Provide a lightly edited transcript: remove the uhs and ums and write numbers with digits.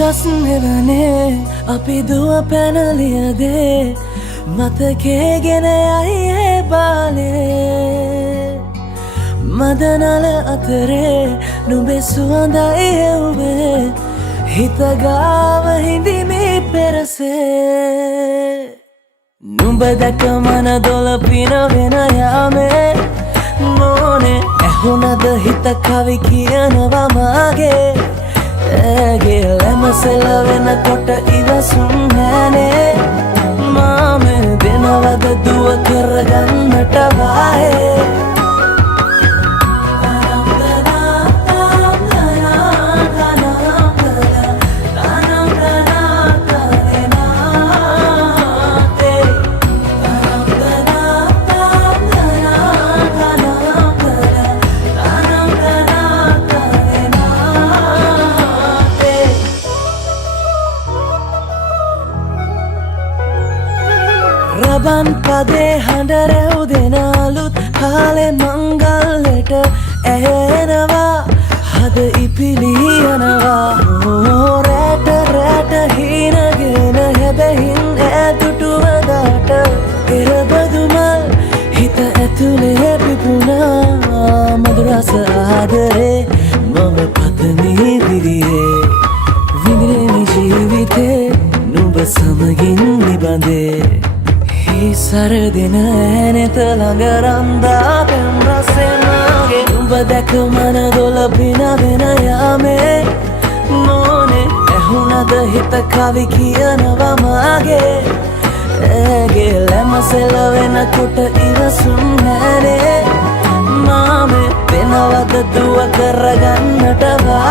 ගස් නෙවනේ අපි දුව පැනලියදේ මතකේගෙන යයි ඒ බාලේ මදනල අතරේ නුඹේ සුවඳයි එව්වේ හිතගාව හිඳිමි පෙරසේ නුඹ දැක මන දොළ පිනවෙන යාමේ මොනේ ඇහුණද හිත කවි කියනවා මාගේ ඇගේ ලැමසෙල වෙනකොට ඉවසුම් නෑනේ මාම දෙනවද දුව කරගන්නට වායේ රබන් පදේ හඬ රැව් දෙන අලුත් කාලේ මංගල්ලට ඇහෙනවා හද ඉපිලි යනවා රැට රැට හීනගෙන හැබැහින් ඈදුටුවදාට එරබදුමල් හිත ඇතුලේ පිපුණා මధుරස ආදරේ මම පතමි දිවියේ විඳින ජීවිතේ නුඹ සමගින් නිබඳේ සරදින ඇනෙත ළඟ රන්දා පෙම් රසෙනගේ නුඹ දැක මන දොළ පිනවෙන යාමේ මොනේ ඇහුණද හිත කවි කියනවා මාගේ ඇගේ ලැමසෙල වෙනකොට ඉවසුම් නෑනේ මාම වෙනවද දුව කරගන්නට වා